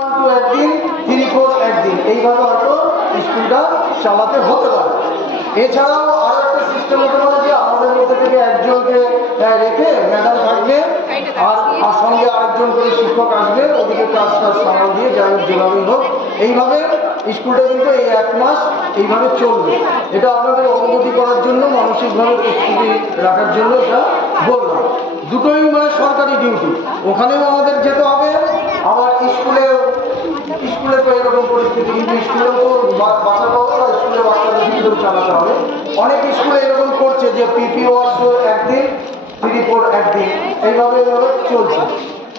PP1 2 একদিন, 3 4 একদিন, এইভাবে হয়তো স্কুলটা চালাতে হতে পারে। এছাড়াও আরো একটা সিস্টেম হতে পারে যে আমাদের মধ্যে থেকে একজনকে রেখে ম্যাডাম থাকবে আর সঙ্গে আরেকজন করে শিক্ষক আসবে, ওদিকে কাজ সামাল দিয়ে যাই হোক যেভাবেই হোক, এইভাবে স্কুলটা কিন্তু এই 1 মাস এইভাবে চলবে। এটা আপনাদের অবগতি করার জন্য, মানসিকভাবে প্রস্তুতি রাখার জন্য এটা বললাম। দুটোই মানে সরকারি ডিউটি, ওখানেও আমাদের যেতে হবে, আবার স্কুলে তো এরকম পরিস্থিতি, কিন্তু স্কুলেও তো বাঁচাতে হবে বা স্কুলে বাচ্চাদের ভিতরেও চালাতে হবে। অনেক স্কুলে এরকম করছে যে PP1 একদিন, 3 4 একদিন, এইভাবে চলছে।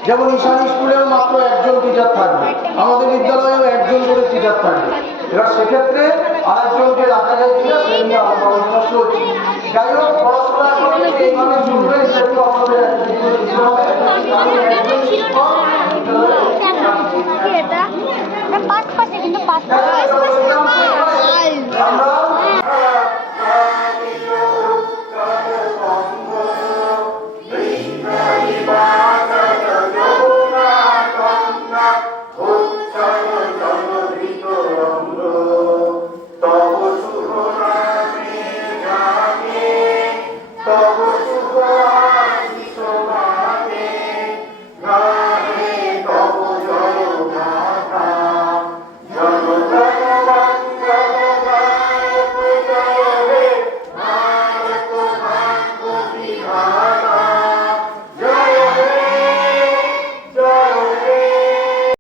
যেমন ঈশান স্কুলেও মাত্র একজন টিচার থাকবে, আমাদের বিদ্যালয়েও একজন করে টিচার থাকবে। এবার সেক্ষেত্রে আরেকজনকে রাখা যায় কিনা সে নিয়ে আলোচনা চলছে। যাই হোক, পড়াশোনা এইভাবে চলবে, যেহেতু আমাদের এটা পাঁচ পাশে কিন্তু পাঁচ